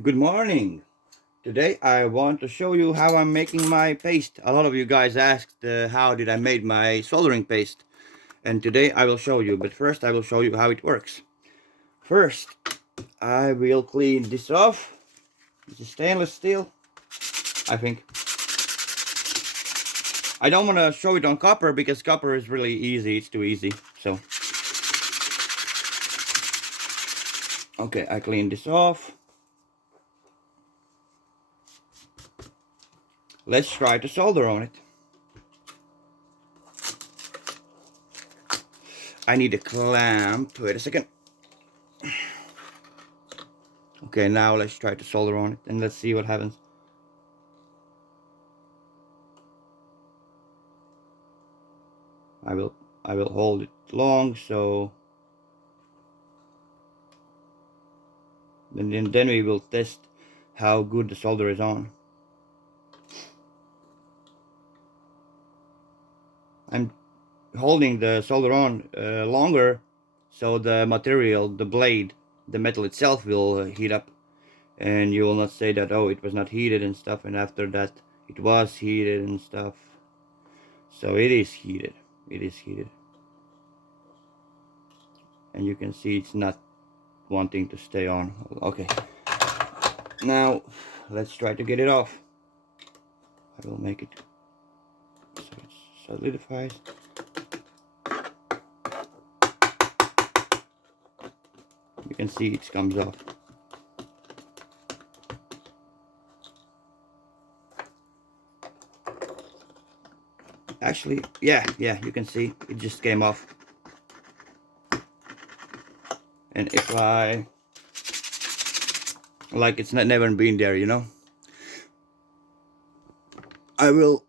Good morning. Today I want to show you how I'm making my paste. A lot of you guys asked how did I made my soldering paste, and today I will show you, but first I will show you how it works. First I will clean this off. This is stainless steel, I think. I don't want to show it on copper because copper is really easy, it's too easy. So okay, I clean this off. Let's try to solder on it. I need a clamp. Wait a second. Okay, now let's try to solder on it and let's see what happens. I will hold it long, so then we will test how good the solder is on. I'm holding the solder on longer, so the material, the blade, the metal itself will heat up, and you will not say that, oh, it was not heated and stuff, and after that it was heated and stuff. So it is heated. It is heated. And you can see it's not wanting to stay on. Okay. Now let's try to get it off. I will make it so it solidifies. You can see it comes off. Actually, yeah, you can see it just came off. And if I, like it's not never been there, you know, I will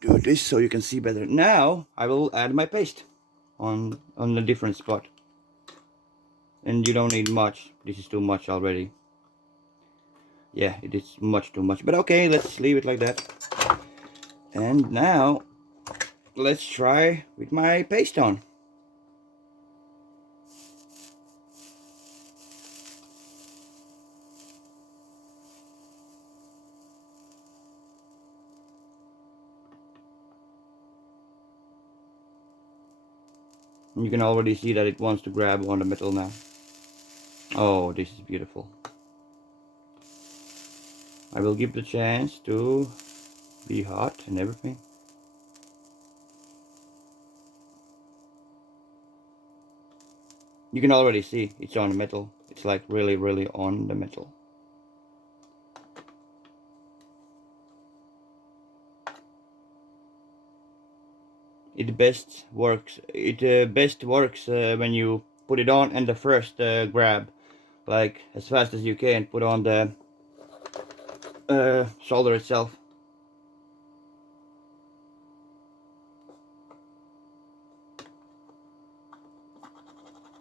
do this so you can see better. Now I will add my paste on a different spot, and you don't need much. This is too much already. Yeah, it is much too much, but okay, let's leave it like that. And now let's try with my paste on. You can already see that it wants to grab on the metal now. Oh, this is beautiful. I will give the chance to be hot and everything. You can already see it's on the metal. It's like really on the metal. It best works when you put it on and the first grab, like as fast as you can, put on the solder itself.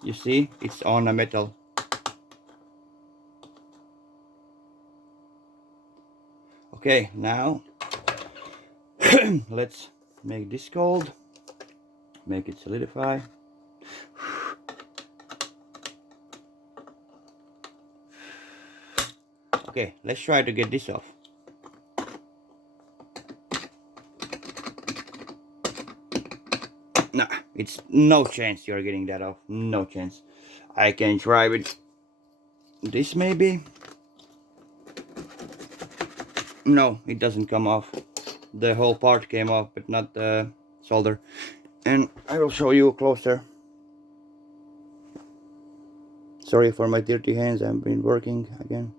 You see, it's on the metal. Okay, now let's make this cold, make it solidify. Okay, let's try to get this off. Nah, it's no chance you're getting that off. No chance. I can try with this maybe. No, it doesn't come off. The whole part came off, but not the solder. And I will show you closer. Sorry for my dirty hands, I've been working again.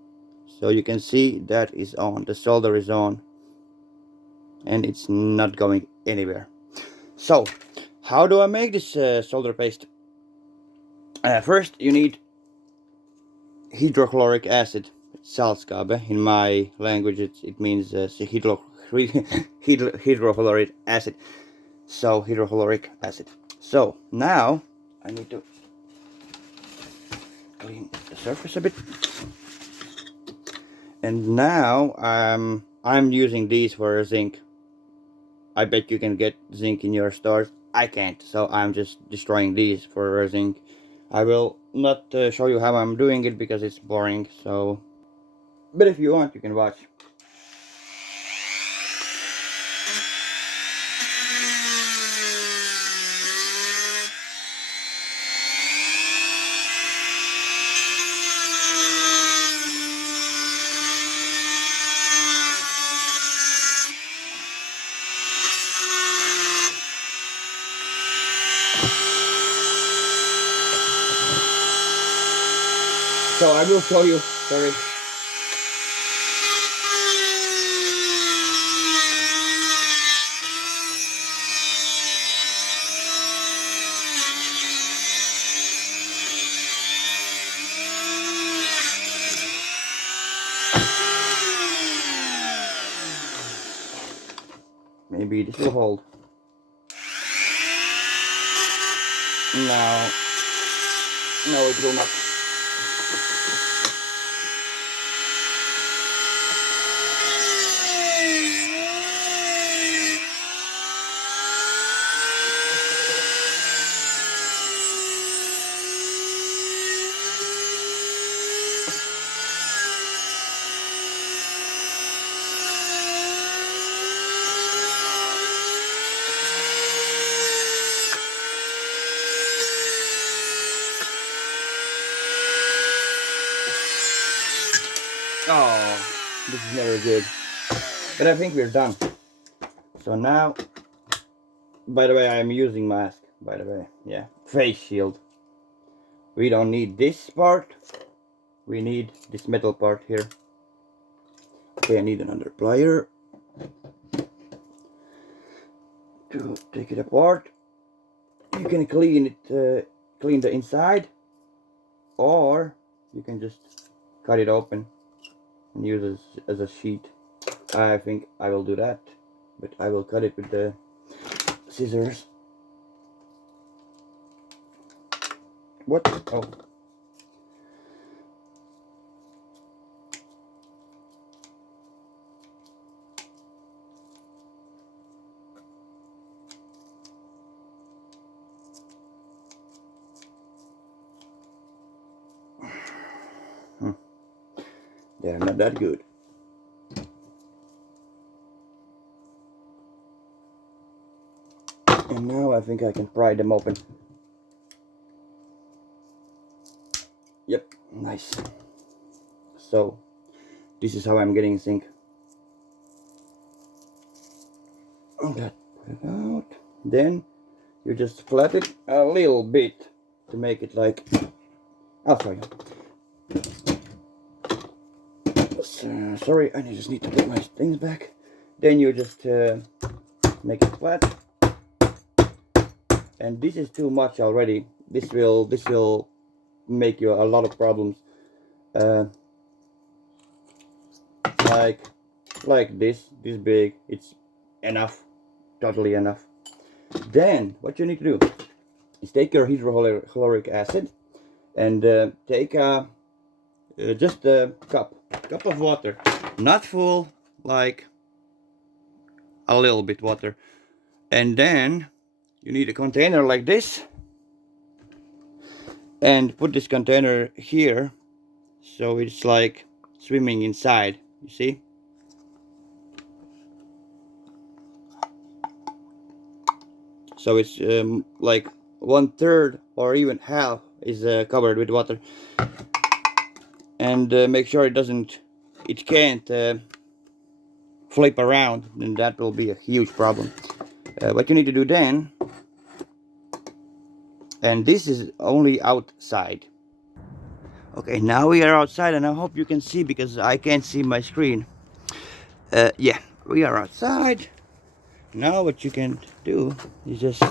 So you can see that is on, the solder is on, and it's not going anywhere. So how do I make this solder paste? First you need hydrochloric acid, saltskabe. In my language it means hydrochloric acid. So hydrochloric acid. So now I need to clean the surface a bit. And now I'm using these for zinc. I bet you can get zinc in your stores. I can't, so I'm just destroying these for zinc. I will not show you how I'm doing it because it's boring. So But if you want, you can watch. So I will show you, sorry. Maybe this will hold. No, no, it will not. Oh, this is never good. But I think we're done. So now, by the way, I'm using mask, by the way. Yeah, face shield. We don't need this part. We need this metal part here. Okay, I need another plier to take it apart. You can clean it, clean the inside, or you can just cut it open and use it as a sheet. I think I will do that, but I will cut it with the scissors. What? Oh. They're not that good. And now I think I can pry them open. Yep, nice. So this is how I'm getting zinc. Okay, put it out. Then you just flat it a little bit to make it like, oh sorry. Sorry, I just need to put my things back. Then you just make it flat. And this is too much already. This will make you a lot of problems. Like this big, it's enough, totally enough. Then what you need to do is take your hydrochloric acid and take just a cup of water, not full, like a little bit water, and then you need a container like this, and put this container here so it's like swimming inside, you see. So it's like 1/3 or even half is covered with water, and make sure it can't flip around, and that will be a huge problem. What you need to do then, and this is only outside. Okay, now we are outside, and I hope you can see because I can't see my screen. Yeah, we are outside. Now what you can do is just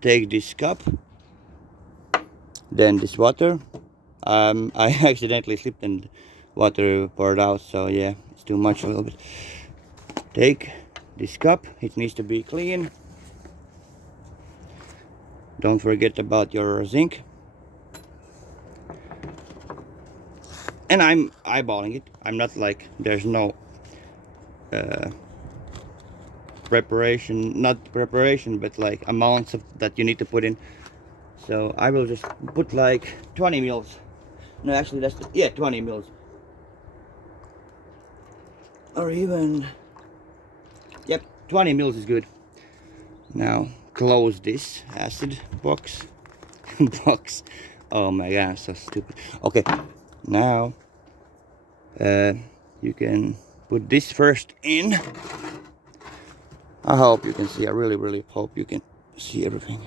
take this cup, then this water. I accidentally slipped and water poured out, so yeah, it's too much a little bit. Take this cup, it needs to be clean. Don't forget about your zinc. And I'm eyeballing it. I'm not like, there's no not preparation, but like amounts of that you need to put in. So I will just put like 20 mils. No, actually that's, yeah, 20 mils. or even, yep, 20 mils is good. Now close this acid box. Box. Oh my god, I'm so stupid. Okay, now you can put this first in. I hope you can see. I really hope you can see everything.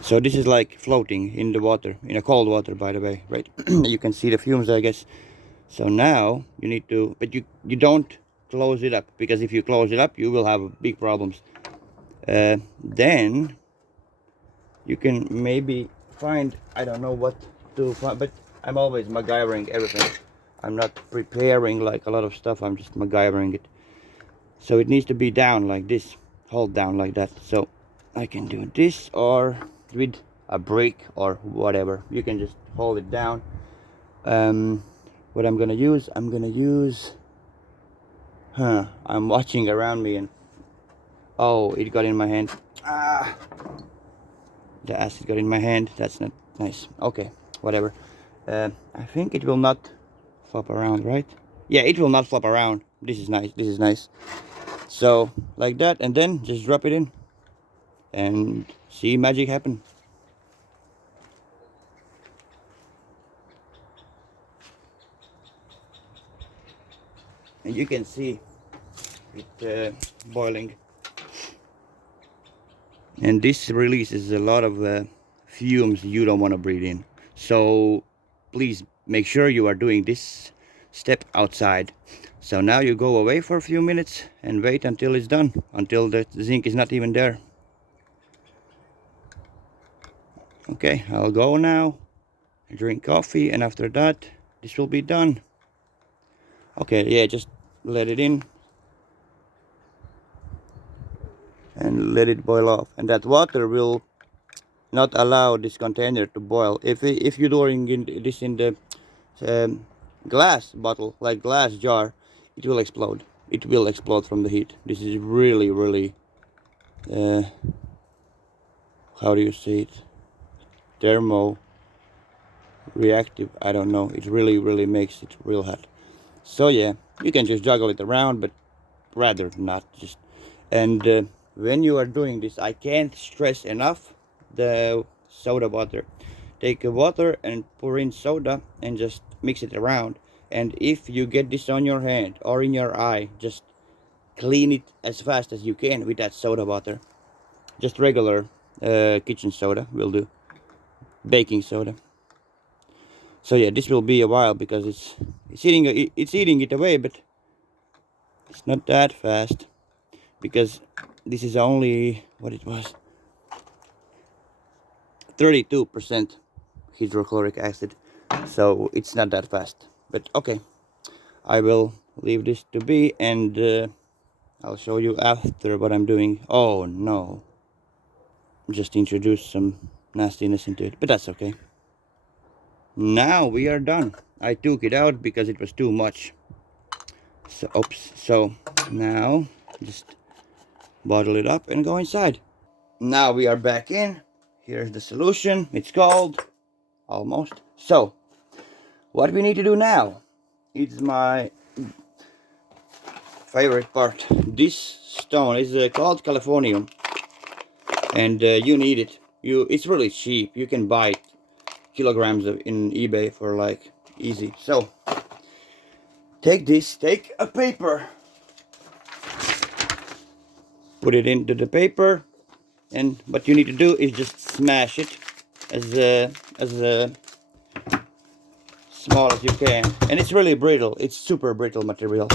So this is like floating in the water, in a cold water, by the way, right? You can see the fumes, I guess. So now you need to, but you don't close it up, because if you close it up, you will have big problems. Then you can maybe find, I don't know what to find, but I'm always MacGyvering everything. I'm not preparing like a lot of stuff, I'm just MacGyvering it. So it needs to be down like this, hold down like that. So I can do this, or with a brick or whatever. You can just hold it down. What I'm gonna use, I'm watching around me and, oh, it got in my hand. The acid got in my hand. That's not nice. Okay, whatever. I think it will not flop around, right? Yeah, it will not flop around. This is nice. This is nice. So like that, and then just drop it in and see magic happen. And you can see it boiling. And this releases a lot of fumes you don't want to breathe in. So please make sure you are doing this step outside. So now you go away for a few minutes and wait until it's done, until the zinc is not even there. Okay, I'll go now, drink coffee, and after that this will be done. Okay, yeah, just let it in and let it boil off, and that water will not allow this container to boil. If you're doing this in the glass bottle, like glass jar, it will explode. It will explode from the heat. This is really how do you say it, thermo reactive, I don't know. It really makes it real hot. So yeah, you can just juggle it around, but rather not. Just, and when you are doing this, I can't stress enough the soda water. Take water and pour in soda and just mix it around. And if you get this on your hand or in your eye, just clean it as fast as you can with that soda water. Just regular kitchen soda will do. Baking soda. So yeah, this will be a while because it's eating it away, but it's not that fast, because this is only what it was, 32% hydrochloric acid, so it's not that fast. But okay, I will leave this to be, and I'll show you after what I'm doing. Oh no, just introduced some nastiness into it, but that's okay. Now we are done. I took it out because it was too much. So oops. So now just bottle it up and go inside. Now we are back in. Here's the solution. It's cold, almost. So what we need to do now, it's my favorite part. This stone is called Californium, and you need it. It's really cheap. You can buy it kilograms of in eBay for like easy. So take this, take a paper, put it into the paper, and what you need to do is just smash it as small as you can. And it's really brittle. It's super brittle material.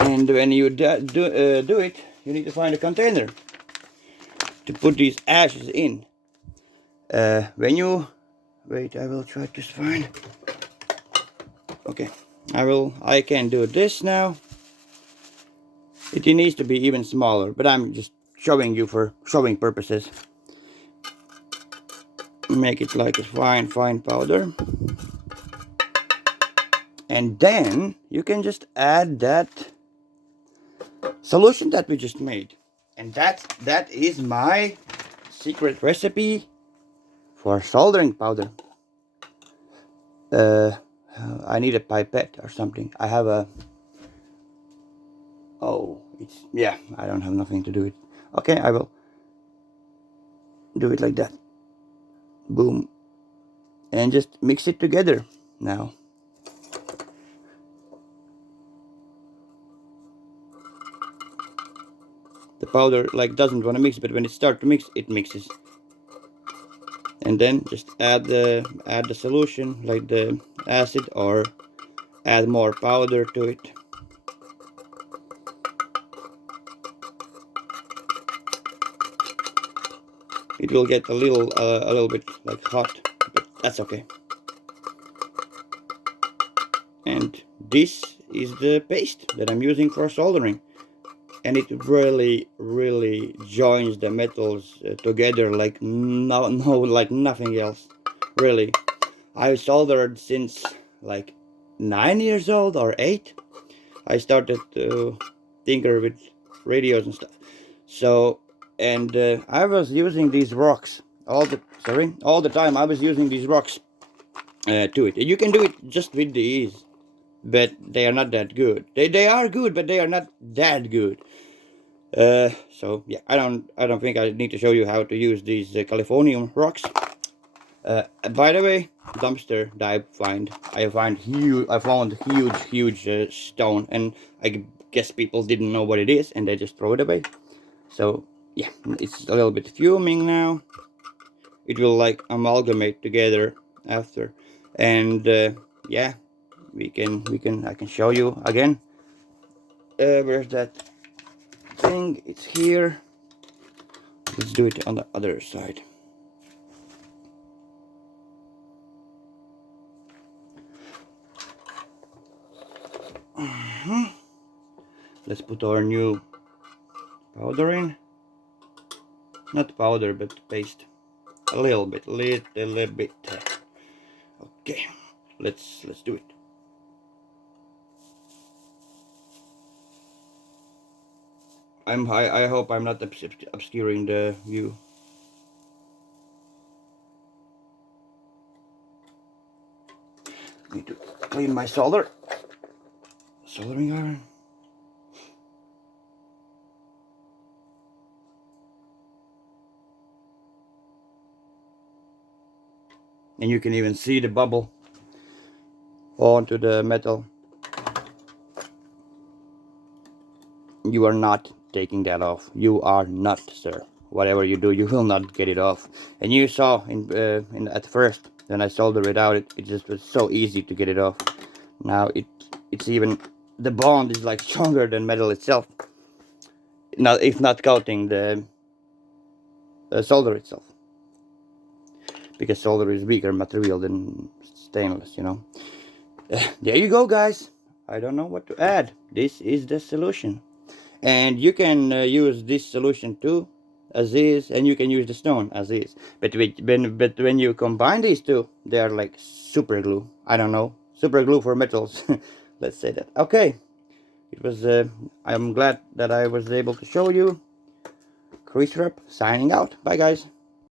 And when you do it, you need to find a container to put these ashes in. When you wait, I will try to find. Okay, I can do this now. It needs to be even smaller, but I'm just showing you for showing purposes. Make it like a fine powder, and then you can just add that solution that we just made, and that is my secret recipe for soldering powder. I need a pipette or something. I have a... Oh, it's... Yeah, I don't have nothing to do it. Okay, I will do it like that. Boom. And just mix it together now. The powder like doesn't want to mix, but when it starts to mix, it mixes. And then just add the solution, like the acid, or add more powder to it. It will get a little bit like hot, but that's okay. And this is the paste that I'm using for soldering, and it really joins the metals together like like nothing else. Really, I've soldered since like 9 years old or 8. I started to tinker with radios and stuff. So, and I was using these rocks all the time. I was using these rocks to it. You can do it just with the ease, but they are not that good. They are good, but they are not that good. So yeah, I don't think I need to show you how to use these Californium rocks. By the way, dumpster that I found huge stone, and I guess people didn't know what it is and they just throw it away. So yeah, it's a little bit fuming now. It will like amalgamate together after, and yeah, I can show you again. Where's that thing? It's here. Let's do it on the other side. Let's put our new powder in. Not powder, but paste. A little bit. Okay, let's do it. I hope I'm not obscuring the view. Need to clean my soldering iron. And you can even see the bubble onto the metal. You are not taking that off. You are not, sir. Whatever you do, you will not get it off. And you saw at first when I soldered it out, it just was so easy to get it off. Now it's even, the bond is like stronger than metal itself. Now, if not coating the solder itself, because solder is weaker material than stainless, you know. There you go, guys. I don't know what to add. This is the solution, and you can use this solution too as is, and you can use the stone as is. But when you combine these two, they are like super glue. I don't know, super glue for metals. Let's say that. Okay, it was. I'm glad that I was able to show you. Chris Rupp signing out. Bye, guys.